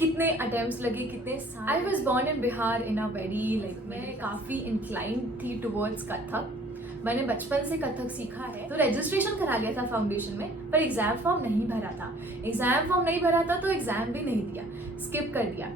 कितने अटेम्प्ट्स लगे, कितने साल। आई was born in Bihar in a very मैं काफ़ी इंक्लाइंड थी टुवर्ड्स कथक। मैंने बचपन से कथक सीखा है, तो रजिस्ट्रेशन करा लिया था फाउंडेशन में, पर एग्जाम फॉर्म नहीं भरा था। एग्जाम फॉर्म नहीं भरा था तो एग्जाम भी नहीं दिया, स्किप कर दिया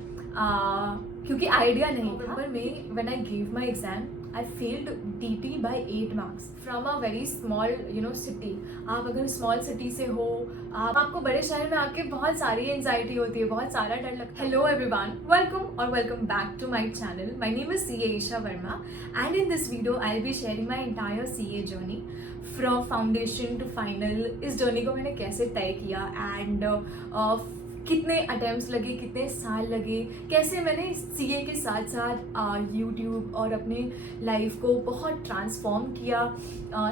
क्योंकि आइडिया नहीं था। पर मैं when I give my exam I failed DT by 8 marks from a very small city. आप अगर स्मॉल सिटी से हो, आपको बड़े शहर में आके बहुत सारी एंजाइटी होती है, बहुत सारा डर लगता है। हेलो एवरीवन, वेलकम और welcome back to my channel. My name is CA Isha Verma and in this video I will be sharing my entire CA journey from foundation to final. इस जर्नी को मैंने कैसे तय किया एंड कितने अटेम्प्ट्स लगे, कितने साल लगे, कैसे मैंने CA के साथ साथ यूट्यूब और अपने लाइफ को बहुत ट्रांसफॉर्म किया,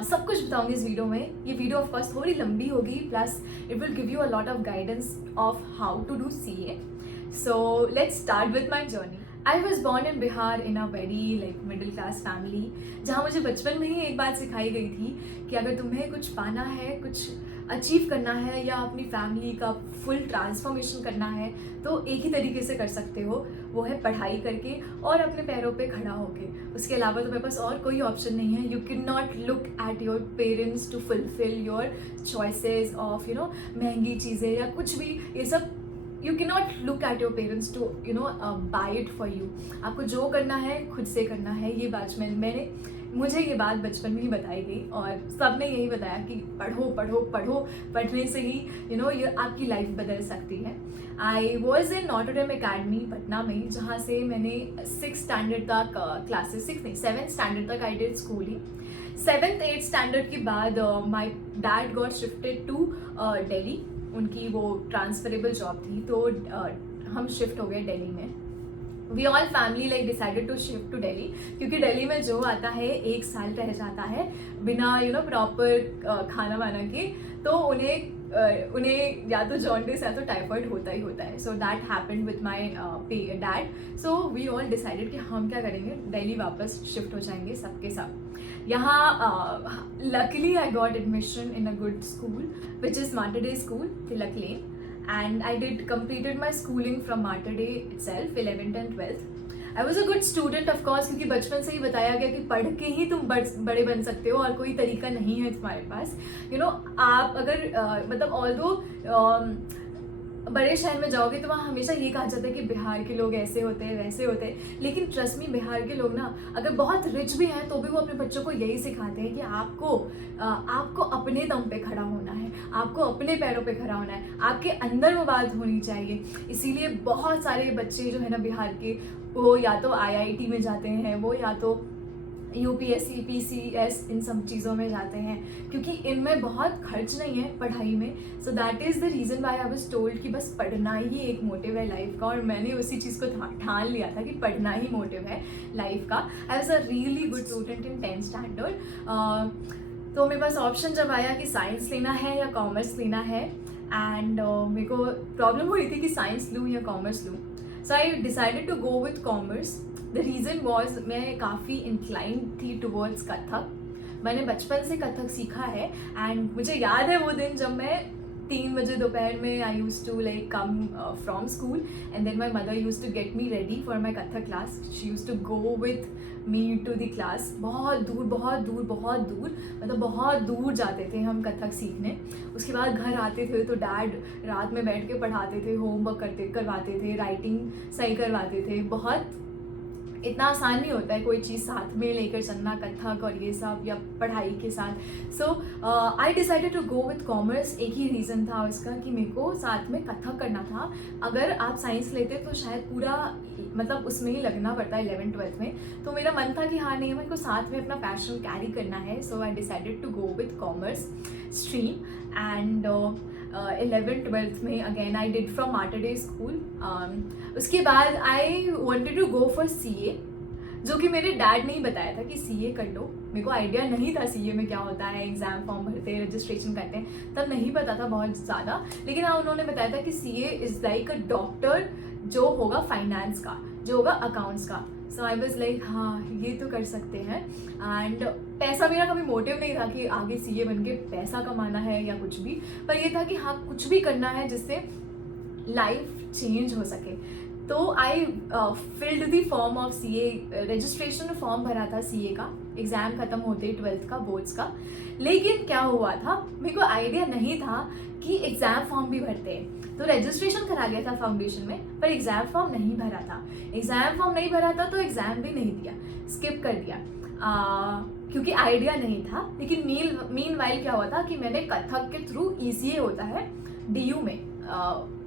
सब कुछ बताऊंगी इस वीडियो में। ये वीडियो ऑफ कोर्स थोड़ी लंबी होगी, plus it will give you a lot of guidance of how to do CA। So let's start with my journey. I was born in Bihar in a very middle class family, जहाँ मुझे बचपन में ही एक बात सिखाई गई थी कि अगर तुम्हें कुछ पाना है, कुछ अचीव करना है या अपनी फैमिली का फुल ट्रांसफॉर्मेशन करना है, तो एक ही तरीके से कर सकते हो, वो है पढ़ाई करके और अपने पैरों पे खड़ा होके। उसके अलावा तुम्हारे पास और कोई ऑप्शन नहीं है। You can not look at your parents to fulfil your choices of महंगी चीज़ें या कुछ भी, ये सब you can not look at your parents to buy it for you. आपको जो करना है खुद से करना है। ये बात मुझे ये बात बचपन में ही बताई गई और सबने यही बताया कि पढ़ो पढ़ो पढ़ो, पढ़ने से ही ये आपकी लाइफ बदल सकती है। I was in Notre Dame Academy Patna में, जहाँ से मैंने 6th स्टैंडर्ड तक क्लासेस, 7th स्टैंडर्ड तक I did schooling. 7th 8th standard के बाद my dad got shifted to Delhi. उनकी वो ट्रांसफरेबल जॉब थी, तो हम शिफ्ट हो गए दिल्ली में। We all family decided to shift to Delhi, क्योंकि दिल्ली में जो आता है 1 साल रह जाता है बिना प्रॉपर खाना वाना के, तो उन्हें या तो जॉन्डिस या तो टाइफाइड होता ही होता है। So that happened with my dad. So we all decided कि हम क्या करेंगे, दिल्ली वापस शिफ्ट हो जाएंगे सबके सब। यहाँ luckily I got admission in a good school which is martyr Dei school, Tilak lane, and I did completed my schooling from Mater Day itself, 11th and 12th. I was a good student of course, क्योंकि बचपन से ही बताया गया कि पढ़ के ही तुम बड़े बन सकते हो और कोई तरीका नहीं है तुम्हारे पास। आप अगर ऑल्दो बड़े शहर में जाओगे तो वहाँ हमेशा ये कहा जाता है कि बिहार के लोग ऐसे होते हैं, वैसे होते हैं, लेकिन ट्रस्ट मी, बिहार के लोग ना अगर बहुत रिच भी हैं तो भी वो अपने बच्चों को यही सिखाते हैं कि आपको अपने दम पे खड़ा होना है, आपको अपने पैरों पे खड़ा होना है, आपके अंदर वो बात होनी चाहिए। इसीलिए बहुत सारे बच्चे जो है ना बिहार के, वो या तो IIT में जाते हैं, वो या तो UPSC PCS इन सब चीज़ों में जाते हैं, क्योंकि इनमें बहुत खर्च नहीं है पढ़ाई में। So that is the reason why I was told कि बस पढ़ना ही एक मोटिव है लाइफ का, और मैंने उसी चीज़ को ठान लिया था कि पढ़ना ही मोटिव है लाइफ का। I was a really good student in 10th standard. तो मेरे पास ऑप्शन जब आया कि साइंस लेना है या कॉमर्स लेना है, एंड मेरे को प्रॉब्लम हुई थी कि साइंस लूँ या कॉमर्स लूँ। So I decided to go with commerce. The reason was मैं काफ़ी इंक्लाइंड थी टुवर्ड्स कथक। मैंने बचपन से कथक सीखा है एंड मुझे याद है वो दिन जब मैं 3 बजे दोपहर में I use to come from school and then my mother use to get me ready for my Kathak class. She use to go with me to the class. बहुत दूर मतलब बहुत दूर जाते थे हम कथक सीखने। उसके बाद घर आते थे तो डैड रात में बैठ के पढ़ाते थे, होमवर्क करवाते थे, राइटिंग सही करवाते थे। बहुत इतना आसान नहीं होता है कोई चीज़ साथ में लेकर चलना, कथक और ये सब, या पढ़ाई के साथ। So I decided to go with commerce. एक ही रीज़न था उसका कि मेरे को साथ में कथक करना था। अगर आप साइंस लेते तो शायद पूरा उसमें ही लगना पड़ता है 11th 12th में, तो मेरा मन था कि हाँ नहीं, मेरे को साथ में अपना पैशन कैरी करना है। So I decided to go with commerce stream and 11th 12th में again I did from Mater Dei school. उसके बाद I wanted to go for CA, जो कि मेरे डैड ने ही बताया था कि CA कर लो। मेरे को आइडिया नहीं था CA में क्या होता है, एग्जाम फॉर्म भरते हैं, रजिस्ट्रेशन करते हैं, तब नहीं पता था बहुत ज़्यादा। लेकिन हाँ, उन्होंने बताया था कि CA is like a doctor जो होगा फाइनेंस का, जो होगा अकाउंट्स का। सो आई वाज लाइक हाँ, ये तो कर सकते हैं। एंड पैसा मेरा कभी मोटिव नहीं था कि आगे CA बन के पैसा कमाना है या कुछ भी, पर ये था कि हाँ, कुछ भी करना है जिससे लाइफ चेंज हो सके। तो I filled the form of CA, registration form भरा था CA का, एग्ज़ाम ख़त्म होते ही 12th का, बोर्ड्स का। लेकिन क्या हुआ था, मेरे को आइडिया नहीं था कि एग्ज़ाम फॉर्म भी भरते हैं। तो रजिस्ट्रेशन करा लिया था फाउंडेशन में, पर एग्ज़ाम फॉर्म नहीं भरा था। एग्ज़ाम फॉर्म नहीं भरा था तो एग्ज़ाम भी नहीं दिया, स्किप कर दिया, क्योंकि आइडिया नहीं था। लेकिन मीनवाइल क्या हुआ था कि मैंने कथक के थ्रू ECA होता है DU में,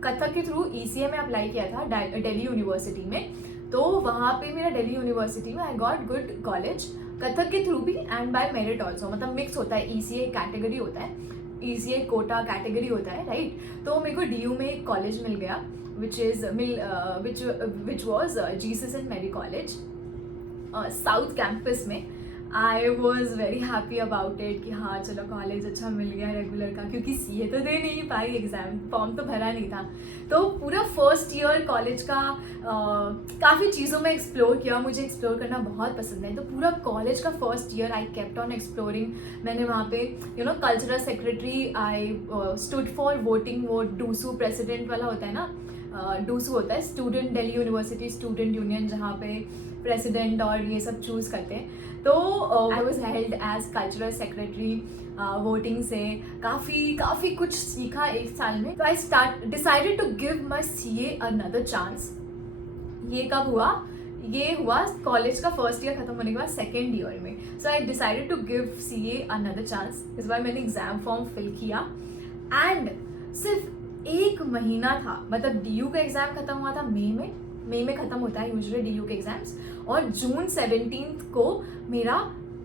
कथक के थ्रू ECA में अप्लाई किया था दिल्ली यूनिवर्सिटी में। तो वहाँ पे मेरा दिल्ली यूनिवर्सिटी में I got good college, Kathak के थ्रू भी एंड बाय मेरिट ऑल्सो, मतलब मिक्स होता है, ECA कैटेगरी होता है, ECA कोटा कैटेगरी होता है, राइट। तो मेरे को DU में एक कॉलेज मिल गया विच वॉज जीसस एंड मेरी कॉलेज, साउथ कैंपस में। I was very happy about it कि हाँ चलो कॉलेज अच्छा मिल गया रेगुलर का, क्योंकि CA तो दे नहीं पाई, एग्ज़ाम फॉर्म तो भरा नहीं था। तो पूरा फर्स्ट ईयर कॉलेज का काफ़ी चीज़ों में एक्सप्लोर किया, मुझे एक्सप्लोर करना बहुत पसंद है। तो पूरा कॉलेज का first year I kept on exploring. मैंने वहाँ पे cultural secretary, I stood for voting, वो डूसू प्रेसिडेंट वाला होता है ना, डूसू होता है student Delhi university student union, जहाँ पे प्रेसिडेंट और ये सब चूज़ करते हैं। तो I was held as cultural secretary, voting से काफ़ी कुछ सीखा एक साल में। तो I decided to give my CA another chance. ये कब हुआ? ये हुआ कॉलेज का फर्स्ट ईयर खत्म होने के बाद सेकेंड ईयर में। So I decided to give CA another chance. इस बार मैंने एग्जाम फॉर्म फिल किया एंड सिर्फ 1 महीना था, मतलब DU का एग्जाम खत्म हुआ था मई में खत्म होता है यूजुअली DU के एग्जाम्स, और जून 17 को मेरा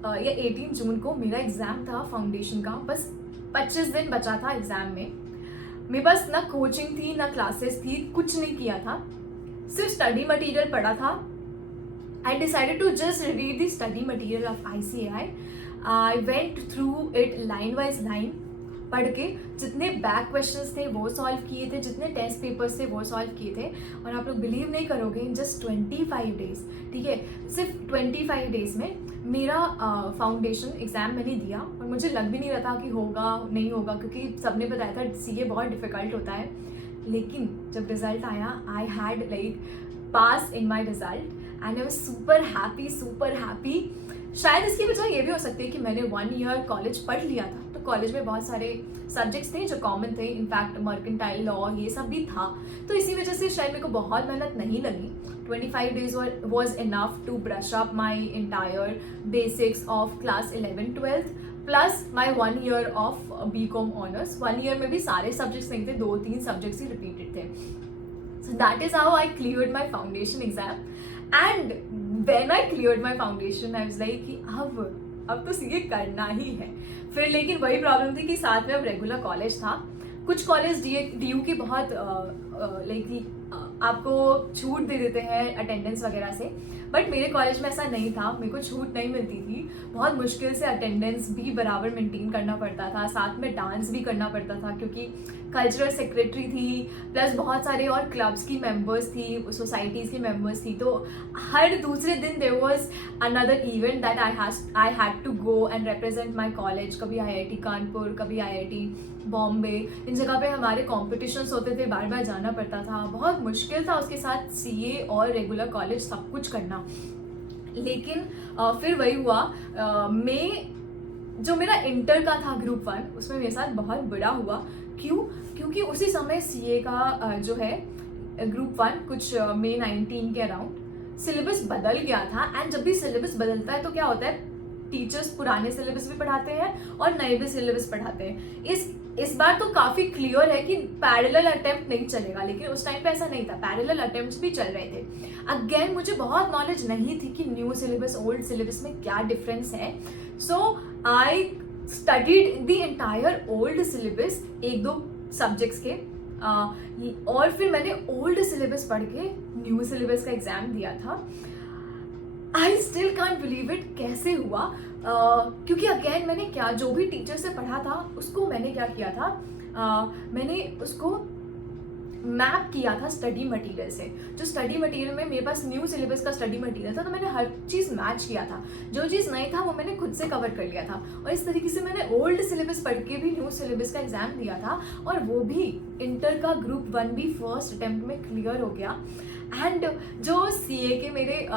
या 18 जून को मेरा एग्जाम था फाउंडेशन का। बस 25 दिन बचा था एग्जाम में। मेरे पास ना कोचिंग थी ना क्लासेस थी, कुछ नहीं किया था, सिर्फ स्टडी मटेरियल पढ़ा था। I decided to just read the study material of ICAI। I went through it line wise line, पढ़ के जितने बैक क्वेश्चंस थे वो सॉल्व किए थे, जितने टेस्ट पेपर्स थे वो सॉल्व किए थे। और आप लोग बिलीव नहीं करोगे, इन जस्ट 25 डेज, ठीक है, सिर्फ 25 डेज में मेरा फाउंडेशन एग्ज़ाम मैंने दिया। और मुझे लग भी नहीं रहा था कि होगा नहीं होगा, क्योंकि सबने बताया था CA बहुत डिफ़िकल्ट होता है। लेकिन जब रिज़ल्ट आया, I had like pass in my result and I was super happy. शायद इसकी वजह ये भी हो सकती है कि मैंने 1 ईयर कॉलेज पढ़ लिया था, तो कॉलेज में बहुत सारे सब्जेक्ट्स थे जो कॉमन थे, इनफैक्ट मर्केंटाइल लॉ ये सब भी था। तो इसी वजह से शायद मेरे को बहुत मेहनत नहीं लगी। 25 days was enough to brush up my entire basics of class 11, 12th plus my 1 year of BCom honors। 1 year में भी सारे सब्जेक्ट्स नहीं थे, 2-3 सब्जेक्ट्स ही रिपीटेड थे। So that is how I cleared my foundation exam and when I cleared my foundation I was like कि अब तो CA करना ही है। फिर लेकिन वही प्रॉब्लम थी कि साथ में अब रेगुलर कॉलेज था। कुछ कॉलेज DU की बहुत लाइक आपको छूट दे देते हैं अटेंडेंस वगैरह से, बट मेरे कॉलेज में ऐसा नहीं था, मेरे को छूट नहीं मिलती थी। बहुत मुश्किल से अटेंडेंस भी बराबर मेंटेन करना पड़ता था, साथ में डांस भी करना पड़ता था, क्योंकि कल्चरल सेक्रेटरी थी, प्लस बहुत सारे और क्लब्स की मेंबर्स थी, सोसाइटीज़ की मेंबर्स थी। तो हर दूसरे दिन there was another event that I had to go and represent my college. कभी IIT कानपुर, कभी IIT बॉम्बे, इन जगह पे हमारे कॉम्पिटिशन्स होते थे, बार बार जाना पड़ता था। बहुत मुश्किल था उसके साथ CA और रेगुलर कॉलेज सब कुछ करना। लेकिन फिर वही हुआ, जो मेरा इंटर का था ग्रुप 1, उसमें मेरे साथ बहुत बुरा हुआ। क्यों? क्योंकि उसी समय CA का जो है ग्रुप 1 कुछ मई 19 के अराउंड सिलेबस बदल गया था। एंड जब भी सिलेबस बदलता है तो क्या होता है, टीचर्स पुराने सिलेबस भी पढ़ाते हैं और नए भी सिलेबस पढ़ाते हैं। इस बार तो काफ़ी क्लियर है कि पैरेलल अटेम्प्ट नहीं चलेगा, लेकिन उस टाइम पे ऐसा नहीं था, पैरेलल अटेम्प्ट्स भी चल रहे थे। अगेन मुझे बहुत नॉलेज नहीं थी कि न्यू सिलेबस ओल्ड सिलेबस में क्या डिफरेंस है। So I studied the entire old syllabus, 1-2 subjects के, और फिर मैंने ओल्ड सिलेबस पढ़ के न्यू सिलेबस का एग्जाम दिया था। I still can't believe it, कैसे हुआ? क्योंकि अगेन मैंने जो भी टीचर से पढ़ा था उसको मैंने क्या किया था, मैंने उसको मैप किया था स्टडी मटेरियल से। जो स्टडी मटेरियल में मेरे पास न्यू सिलेबस का स्टडी मटेरियल था, तो मैंने हर चीज़ मैच किया था। जो चीज़ नहीं था वो मैंने खुद से कवर कर लिया था, और इस तरीके से मैंने ओल्ड सिलेबस पढ़ के भी न्यू सिलेबस का एग्जाम दिया था, और वो भी इंटर का ग्रुप 1 भी फर्स्ट अटेम्प्ट में क्लियर हो गया। एंड जो CA के मेरे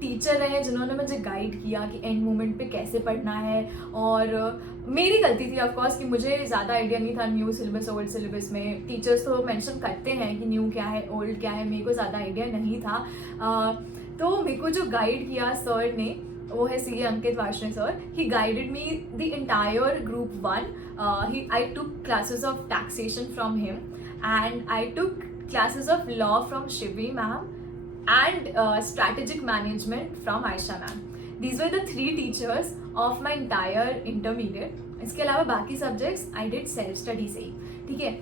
टीचर रहे जिन्होंने मुझे गाइड किया कि एंड मोमेंट पे कैसे पढ़ना है, और मेरी गलती थी ऑफ कोर्स कि मुझे ज़्यादा आइडिया नहीं था न्यू सिलेबस ओल्ड सिलेबस में। टीचर्स तो मेंशन करते हैं कि न्यू क्या है ओल्ड क्या है, मेरे को ज़्यादा आइडिया नहीं था। तो मेरे को जो गाइड किया सर ने, वो है CA Ankit Varshney sir. He guided me the entire group 1। I took classes of taxation from him, and I took classes of law from Shivi ma'am, and strategic management from Aisha ma'am. These were the 3 teachers of my entire intermediate. इसके अलावा बाकी subjects I did self study से ही, ठीक है।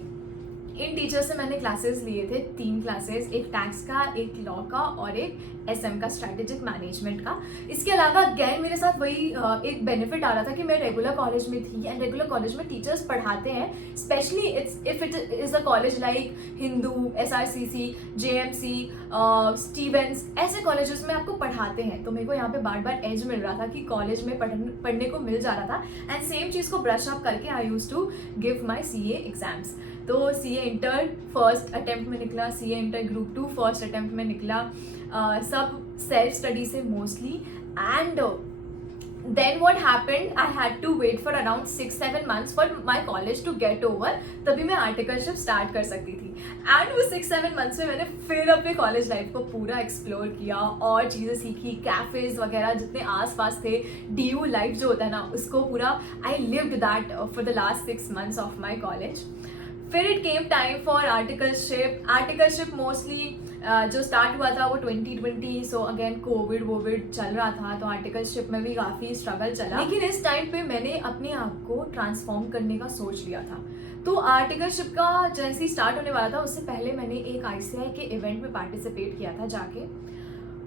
इन teacher से मैंने classes लिए थे, 3 क्लासेस, एक टैक्स का, एक लॉ का और एक SM का, स्ट्रैटेजिक मैनेजमेंट का। इसके अलावा अगेन मेरे साथ वही एक बेनिफिट आ रहा था कि मैं रेगुलर कॉलेज में थी, एंड रेगुलर कॉलेज में टीचर्स पढ़ाते हैं, specially if it is a college like Hindu, SRCC, JMC, Stephen's, ऐसे कॉलेजेस में आपको पढ़ाते हैं। तो मेरे को यहाँ पे बार बार एज मिल रहा था कि कॉलेज में पढ़ने को मिल जा रहा था, एंड सेम चीज़ को ब्रश अप करके I use to give my CA exams. तो CA इंटर फर्स्ट अटेम्प्ट में निकला, CA inter group 2 first attempt में निकला, सब सेल्फ स्टडी से mostly. And then what happened, I had to wait for around 6-7 months for my college to get over, तभी मैं articleship start कर सकती थी। एंड वो 6-7 months में मैंने फिर अपने कॉलेज लाइफ को पूरा एक्सप्लोर किया और चीज़ें सीखी, कैफेज वगैरह जितने आस पास थे, DU लाइफ जो होता है ना, उसको पूरा I lived that for the last 6 months of my college. फिर it came time for articleship mostly जो स्टार्ट हुआ था वो 2020, सो अगेन कोविड चल रहा था, तो आर्टिकलशिप में भी काफ़ी स्ट्रगल चला। लेकिन इस टाइम पे मैंने अपने आप को ट्रांसफॉर्म करने का सोच लिया था। तो आर्टिकलशिप का जैसे ही स्टार्ट होने वाला था, उससे पहले मैंने एक ICI के इवेंट में पार्टिसिपेट किया था जाके,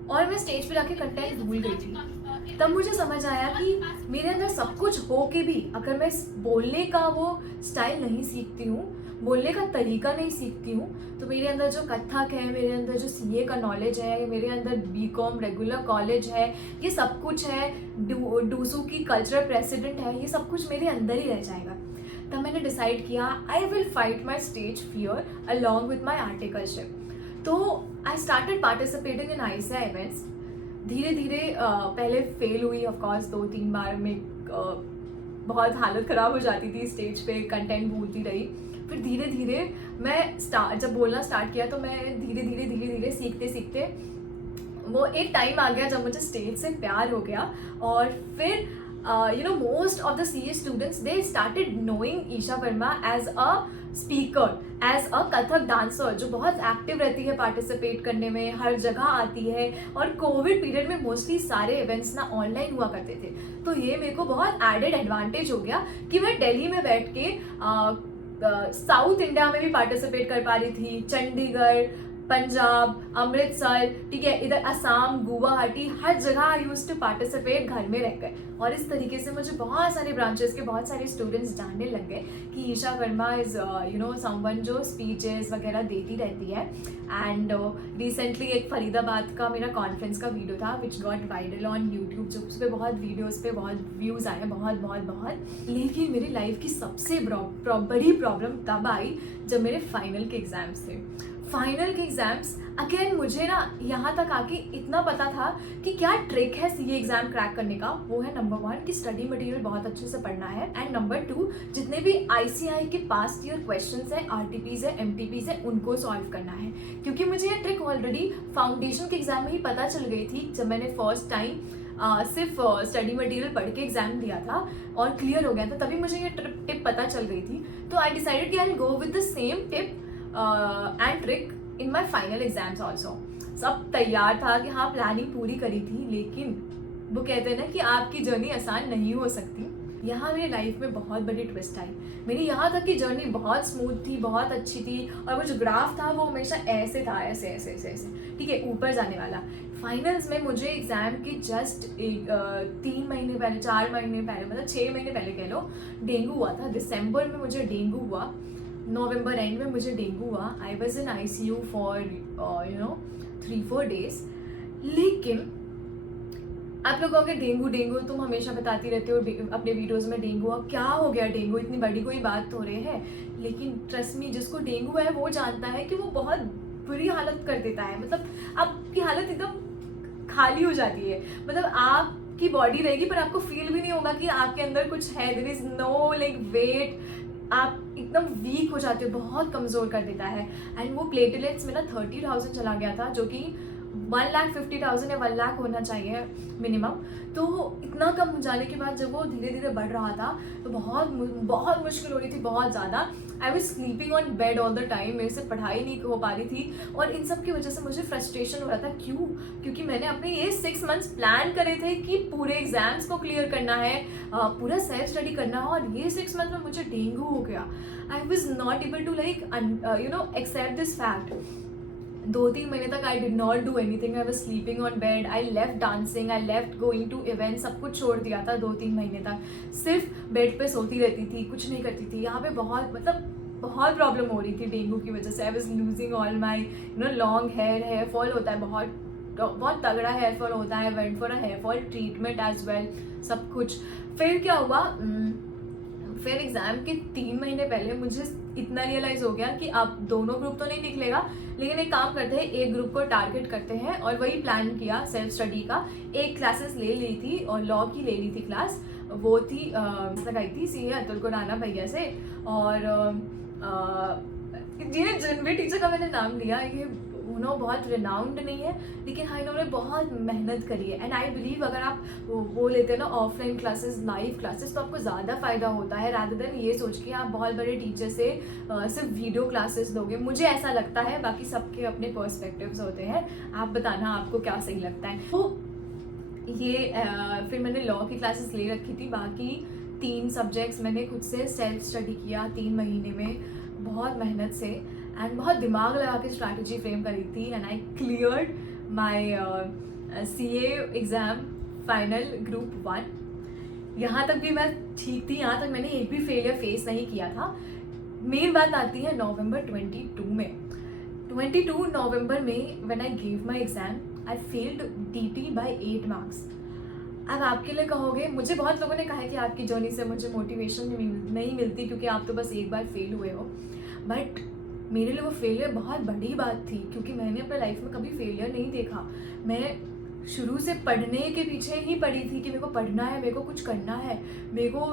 और मैं स्टेज पे जाके कंटेंट भूल गई थी। तब मुझे समझ आया कि मेरे अंदर सब कुछ हो के भी अगर मैं बोलने का वो स्टाइल नहीं सीखती हूँ, बोलने का तरीका नहीं सीखती हूँ, तो मेरे अंदर जो कथक है, मेरे अंदर जो CA का नॉलेज है, मेरे अंदर BCom रेगुलर कॉलेज है, ये सब कुछ है, डूसू की कल्चरल प्रेसिडेंट है, ये सब कुछ मेरे अंदर ही रह जाएगा। तब मैंने डिसाइड किया I will fight my stage fear along with my articleship. तो I started participating in ICI events. धीरे धीरे पहले फेल हुई ऑफकोर्स 2-3 बार में, बहुत हालत ख़राब हो जाती थी स्टेज पे, कंटेंट भूलती रही। फिर धीरे धीरे मैं जब बोलना स्टार्ट किया, तो मैं धीरे धीरे सीखते वो एक टाइम आ गया जब मुझे स्टेज से प्यार हो गया। और फिर most of the CA students, they started knowing Isha Verma as a speaker, as a Kathak dancer, जो बहुत एक्टिव रहती है पार्टिसिपेट करने में, हर जगह आती है। और कोविड पीरियड में मोस्टली सारे इवेंट्स ना ऑनलाइन हुआ करते थे, तो ये मेरे को बहुत एडेड एडवांटेज हो गया कि मैं दिल्ली में बैठ के साउथ इंडिया में भी पार्टिसिपेट कर पा रही थी, चंडीगढ़, पंजाब, अमृतसर, ठीक है, इधर असम, गुवाहाटी, हर जगह आई यूज्ड टू पार्टिसिपेट घर में रहकर। और इस तरीके से मुझे बहुत सारे ब्रांचेस के बहुत सारे स्टूडेंट्स जानने लग गए कि ईशा वर्मा इज़ समवन जो स्पीचेस वगैरह देती रहती है। एंड रिसेंटली एक फरीदाबाद का मेरा कॉन्फ्रेंस का वीडियो था which got viral on YouTube, जो उस पर बहुत वीडियोज़ पे बहुत व्यूज़ आए, बहुत। लेकिन मेरी लाइफ की सबसे बड़ी प्रॉब्लम तब आई जब मेरे फाइनल के एग्ज़ाम्स थे। फाइनल के एग्जाम्स अगेन मुझे ना यहाँ तक आके इतना पता था कि क्या ट्रिक है CA एग्जाम क्रैक करने का। वो है नंबर 1 कि स्टडी मटेरियल बहुत अच्छे से पढ़ना है, एंड नंबर 2 जितने भी ICI के पास्ट ईयर क्वेश्चंस हैं, RTPs है, MTPs है, उनको सॉल्व करना है। क्योंकि मुझे ये ट्रिक ऑलरेडी फाउंडेशन के एग्जाम में ही पता चल गई थी, जब मैंने फर्स्ट टाइम सिर्फ स्टडी मटेरियल पढ़ के एग्जाम दिया था और क्लियर हो गया था, तभी मुझे ये टिप पता चल गई थी। तो आई डिसाइडेड कि I will go with the same tip and trick in my final exams also. सब तैयार था कि हाँ, प्लानिंग पूरी करी थी, लेकिन वो कहते हैं ना कि आपकी जर्नी आसान नहीं हो सकती। यहाँ मेरी लाइफ में बहुत बड़ी ट्विस्ट आई। मेरी यहाँ तक की जर्नी बहुत स्मूथ थी, बहुत अच्छी थी, और वो जो ग्राफ था वो हमेशा ऐसे था, ऐसे, ठीक है, ऊपर जाने वाला। फाइनल्स में मुझे एग्जाम के जस्ट 3 महीने पहले, 4 महीने पहले, मतलब 6 महीने पहले कह लो, डेंगू हुआ था। दिसंबर में मुझे डेंगू हुआ। नवंबर एंड में मुझे डेंगू हुआ। आई was in ICU for 3-4 days। लेकिन आप लोग कहोगे डेंगू डेंगू तुम हमेशा बताती रहते हो अपने वीडियोस में डेंगू, अब क्या हो गया डेंगू, इतनी बड़ी कोई बात हो रही है। लेकिन ट्रस्ट मी, जिसको डेंगू है वो जानता है कि वो बहुत बुरी हालत कर देता है। मतलब आपकी हालत एकदम खाली हो जाती है, मतलब आपकी बॉडी रहेगी पर आपको फील भी नहीं होगा कि आपके अंदर कुछ है। There is no like wait, आप एकदम वीक हो जाते हो, बहुत कमज़ोर कर देता है। एंड वो प्लेटलेट्स में ना 30,000 चला गया था, जो कि 1,50,000 या 1 लाख होना चाहिए मिनिमम। तो इतना कम हो जाने के बाद जब वो धीरे धीरे बढ़ रहा था तो बहुत बहुत मुश्किल हो रही थी, बहुत ज़्यादा। I was sleeping on bed all the time, मेरे से पढ़ाई नहीं हो पा रही थी। और इन सब की वजह से मुझे फ्रस्ट्रेशन हो रहा था। क्यों? क्योंकि मैंने अपने ये 6 मंथ्स प्लान करे थे कि पूरे एग्जाम्स को क्लियर करना है, पूरा सेल्फ स्टडी करना है, और ये 6 मंथ में मुझे डेंगू हो गया। I was not able to like accept this fact. 2-3 महीने तक I did not do anything. I was sleeping on bed, I left dancing, I left going to event, सब कुछ छोड़ दिया था 2-3 महीने तक। सिर्फ बेड पे सोती रहती थी, कुछ नहीं करती थी। यहाँ पे बहुत प्रॉब्लम हो रही थी डेंगू की वजह से। I was losing all my long hair fall होता है, बहुत तगड़ा हेयर फॉल होता है। Went for a hair fall treatment as well, सब कुछ। फिर क्या हुआ, फिर एग्ज़ाम के 3 महीने पहले मुझे इतना रियलाइज़ हो गया कि अब दोनों ग्रुप तो नहीं निकलेगा, लेकिन एक काम करते हैं, एक ग्रुप को टारगेट करते हैं। और वही प्लान किया सेल्फ स्टडी का। एक क्लासेस ले ली थी और लॉ की ले ली थी क्लास, वो थी लगाई थी CA अतुल कुराना भैया से। और जिन भी टीचर का मैंने नाम लिया, ये बहुत रिनाउंड नहीं है, लेकिन हाँ इन्होंने बहुत मेहनत करी है। एंड आई बिलीव अगर आप वो लेते हैं ना ऑफलाइन क्लासेस, लाइव क्लासेस, तो आपको ज़्यादा फायदा होता है रादर देन ये सोच के आप बहुत बड़े टीचर से सिर्फ वीडियो क्लासेस लोगे। मुझे ऐसा लगता है, बाकी सबके अपने पर्सपेक्टिव्स होते हैं, आप बताना आपको क्या सही लगता है। तो ये फिर मैंने लॉ की क्लासेस ले रखी थी। बाकी 3 सब्जेक्ट्स मैंने खुद से सेल्फ स्टडी किया 3 महीने में, बहुत मेहनत से, एंड बहुत दिमाग लगा के स्ट्रैटेजी फ्रेम करी थी। And I cleared my CA exam final group 1। यहाँ तक भी मैं ठीक थी, यहाँ तक मैंने एक भी फेलियर फेस नहीं किया था। मेन बात आती है नवंबर 22 में। 22 नवंबर में when I give my exam, I failed DT by 8 marks. अब आपके लिए कहोगे, मुझे बहुत लोगों ने कहा है कि आपकी जर्नी से मुझे मोटिवेशन नहीं मिलती क्योंकि आप तो बस एक बार फेल हुए हो। बट मेरे लिए वो फेलियर बहुत बड़ी बात थी, क्योंकि मैंने अपने लाइफ में कभी फेलियर नहीं देखा। मैं शुरू से पढ़ने के पीछे ही पड़ी थी कि मेरे को पढ़ना है, मेरे को कुछ करना है, मेरे को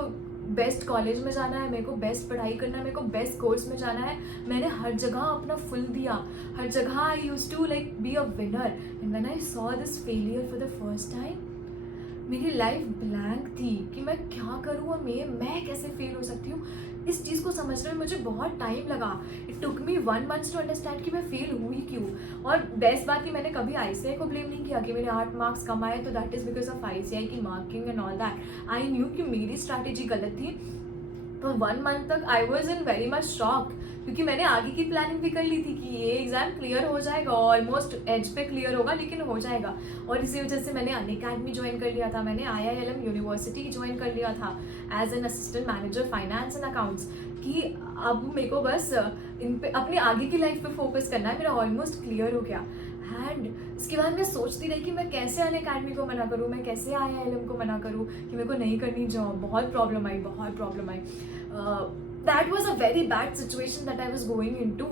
बेस्ट कॉलेज में जाना है, मेरे को बेस्ट पढ़ाई करना है, मेरे को बेस्ट कोर्स में जाना है। मैंने हर जगह अपना फुल दिया, हर जगह I used to like be a winner. And when I saw this failure for the first time, मेरी लाइफ ब्लैंक थी कि मैं क्या करूँ और मैं कैसे फेल हो सकती हूँ। इस चीज़ को समझने में मुझे बहुत टाइम लगा। It took me 1 month to understand कि मैं फेल हुई क्यों। और बेस्ट बात कि मैंने कभी ICI को ब्लेम नहीं किया कि मेरे 8 मार्क्स कम आए तो that is because of ICI की marking and all that. I knew कि मेरी स्ट्रैटेजी गलत थी। तो 1 month तक आई was in very much shock, क्योंकि मैंने आगे की प्लानिंग भी कर ली थी कि ये एग्ज़ाम क्लियर हो जाएगा, ऑलमोस्ट एज पे क्लियर होगा, लेकिन हो जाएगा। और इसी वजह से मैंने अनअकैडमी ज्वाइन कर लिया था, मैंने IILM यूनिवर्सिटी ज्वाइन कर लिया था as an assistant manager finance and accounts, कि अब मेरे को बस इन पे अपने आगे की लाइफ पे फोकस करना है। मेरा ऑलमोस्ट क्लियर हो गया। एंड इसके बाद मैं सोचती रही कि मैं कैसे अनअकैडमी को मना करूँ, मैं कैसे IILM को मना करूँ कि मेरे को नहीं करनी जॉब। बहुत प्रॉब्लम आई। That was a very bad situation that I was going in to.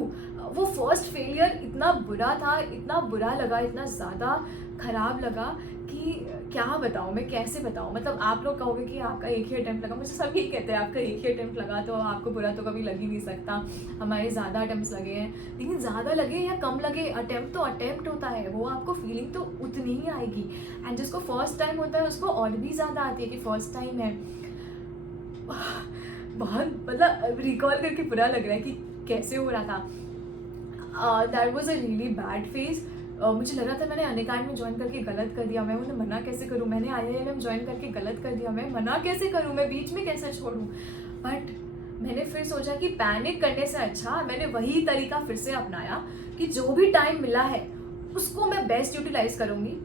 वो फर्स्ट फेलियर इतना बुरा था, इतना बुरा लगा, इतना ज़्यादा खराब लगा कि क्या बताऊँ, मैं कैसे बताऊँ। मतलब आप लोग कहोगे कि आपका एक ही अटेम्प्ट लगा, मुझे सब यही कहते हैं आपका एक ही अटेम्प्ट लगा तो आपको बुरा तो कभी लग ही नहीं सकता। हमारे ज़्यादा अटेम्प्ट्स लगे हैं, लेकिन ज़्यादा लगे या कम लगे, अटेम्प्ट तो अटेम्प्ट होता है, वो आपको फीलिंग तो उतनी ही आएगी। एंड जिसको फर्स्ट टाइम होता है उसको और भी ज़्यादा आती है कि फर्स्ट टाइम है। बहुत मतलब रिकॉल करके बुरा लग रहा है कि कैसे हो रहा था। That was a really bad phase. मुझे लग रहा था मैंने अनअकैडमी ज्वाइन करके गलत कर दिया, मैं उन्हें मना कैसे करूँ। मैंने IILM ज्वाइन करके गलत कर दिया, मैं मना कैसे करूँ, मैं बीच में कैसे छोड़ूँ। बट मैंने फिर सोचा कि पैनिक करने से अच्छा मैंने वही तरीका फिर से अपनाया कि जो भी टाइम मिला है उसको मैं बेस्ट यूटिलाइज करूँगी।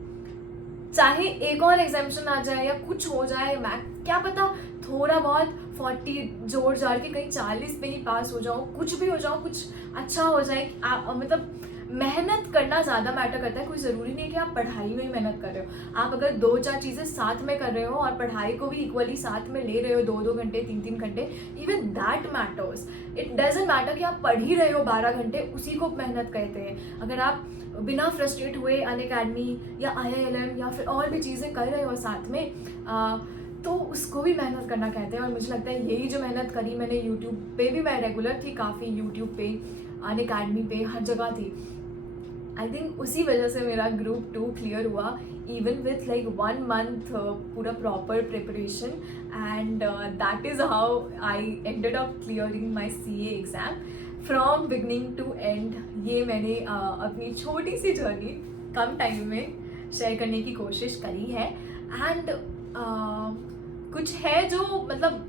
चाहे एक और एग्जामिशन आ जाए या कुछ हो जाए, मैं क्या पता थोड़ा बहुत 40 जोड़ जाड़ के कहीं 40 पे ही पास हो जाऊँ, कुछ भी हो जाऊँ, कुछ अच्छा हो जाए। मतलब मेहनत करना ज़्यादा मैटर करता है। कोई ज़रूरी नहीं है कि आप पढ़ाई में ही मेहनत कर रहे हो। आप अगर 2-4 चीज़ें साथ में कर रहे हो और पढ़ाई को भी इक्वली साथ में ले रहे हो 2-2 घंटे 3-3 घंटे, even that matters. It doesn't matter कि आप पढ़ ही रहे हो 12 घंटे, उसी को मेहनत कहते हैं। अगर आप बिना फ्रस्ट्रेट हुए अनअकैडमी या IILM या फिर और भी चीज़ें कर रहे हो साथ में, तो उसको भी मेहनत करना कहते हैं। और मुझे लगता है यही जो मेहनत करी मैंने, यूट्यूब पे भी मैं रेगुलर थी काफ़ी, यूट्यूब पे, अनअकैडमी पे, हर जगह थी। आई थिंक उसी वजह से मेरा ग्रुप 2 क्लियर हुआ, इवन विथ लाइक 1 मंथ पूरा proper preparation, and that is how I ended up clearing my CA exam from beginning to end. ये मैंने अपनी छोटी सी जर्नी कम टाइम में शेयर करने की कोशिश करी है। एंड कुछ है जो मतलब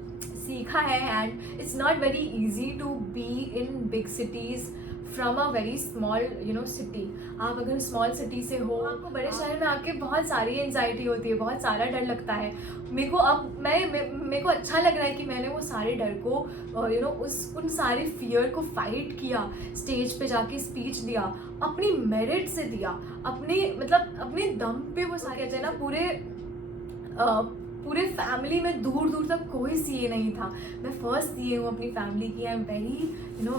सीखा है, and it's not very easy to be in big cities from a very small city. आप अगर स्मॉल सिटी से हो, आपको बड़े शहर में आके बहुत सारी एंजाइटी होती है, बहुत सारा डर लगता है। मेरे को अच्छा लग रहा है कि मैंने वो सारे डर को उन सारे फियर को फाइट किया, स्टेज पे जाके स्पीच दिया, अपनी मेरिट से दिया, अपने दम पे। वो सारे कहते हैं ना, पूरे फैमिली में दूर दूर तक कोई CA नहीं था। मैं फर्स्ट CA हूँ अपनी फैमिली की। I am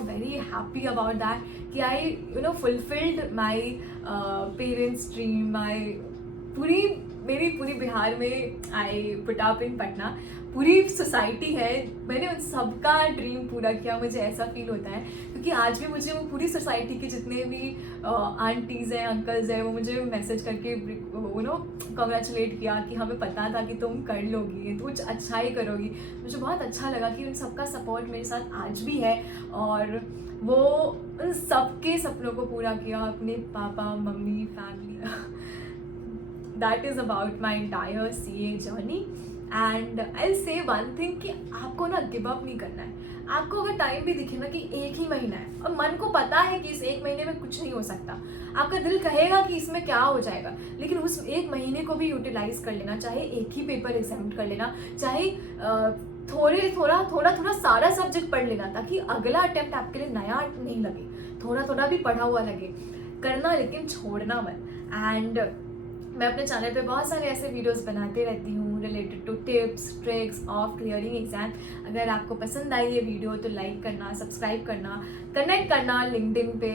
very happy about that कि आई फुलफिल्ड माई पेरेंट्स ड्रीम। मेरी पूरी बिहार में I put up in Patna, पूरी सोसाइटी है, मैंने उन सबका ड्रीम पूरा किया। मुझे ऐसा फील होता है क्योंकि आज भी मुझे वो पूरी सोसाइटी के जितने भी आंटीज़ हैं, अंकल्स हैं, वो मुझे मैसेज करके कॉन्ग्रेचुलेट किया कि हमें पता था कि तुम कर लोगी, तो कुछ अच्छा ही करोगी। मुझे बहुत अच्छा लगा कि उन सबका सपोर्ट मेरे साथ आज भी है, और वो उन सबके सपनों को पूरा किया, अपने papa mummy family. That is about my entire CA journey. And I से वन थिंग कि आपको ना गिव अप नहीं करना है। आपको अगर टाइम भी दिखे ना कि 1 ही महीना है और मन को पता है कि इस 1 महीने में कुछ नहीं हो सकता, आपका दिल कहेगा कि इसमें क्या हो जाएगा, लेकिन उस 1 महीने को भी यूटिलाइज कर लेना। चाहे एक ही पेपर एग्जाम कर लेना, चाहे थोड़ा सारा सब्जेक्ट पढ़ लेना, ताकि अगला अटेम्प्ट आपके लिए नया नहीं लगे, थोड़ा भी पढ़ा हुआ लगे। करना लेकिन छोड़ना मत। एंड मैं अपने चैनल पे बहुत सारे ऐसे वीडियोस बनाते रहती हूँ related to tips tricks of clearing exam. अगर आपको पसंद आई ये वीडियो तो लाइक करना, सब्सक्राइब करना, कनेक्ट करना लिंक्डइन पे,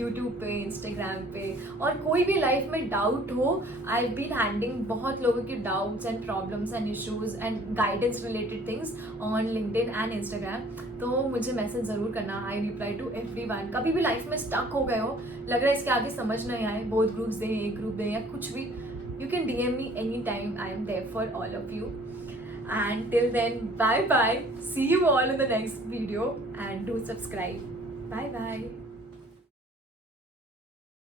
यूट्यूब पे, इंस्टाग्राम पे। और कोई भी लाइफ में डाउट हो, आई बीन हैंडलिंग बहुत लोगों के doubts and problems and issues and guidance related things on LinkedIn and Instagram, तो मुझे मैसेज ज़रूर करना। I reply to everyone. कभी भी लाइफ में स्टक हो गए हो, लग रहा है इसके आगे समझ नहीं आए, बोथ ग्रुप्स दें, एक ग्रुप दें या कुछ भी, you can DM me anytime. I am there for all of you. And till then, bye bye. See you all in the next video and do subscribe. Bye bye.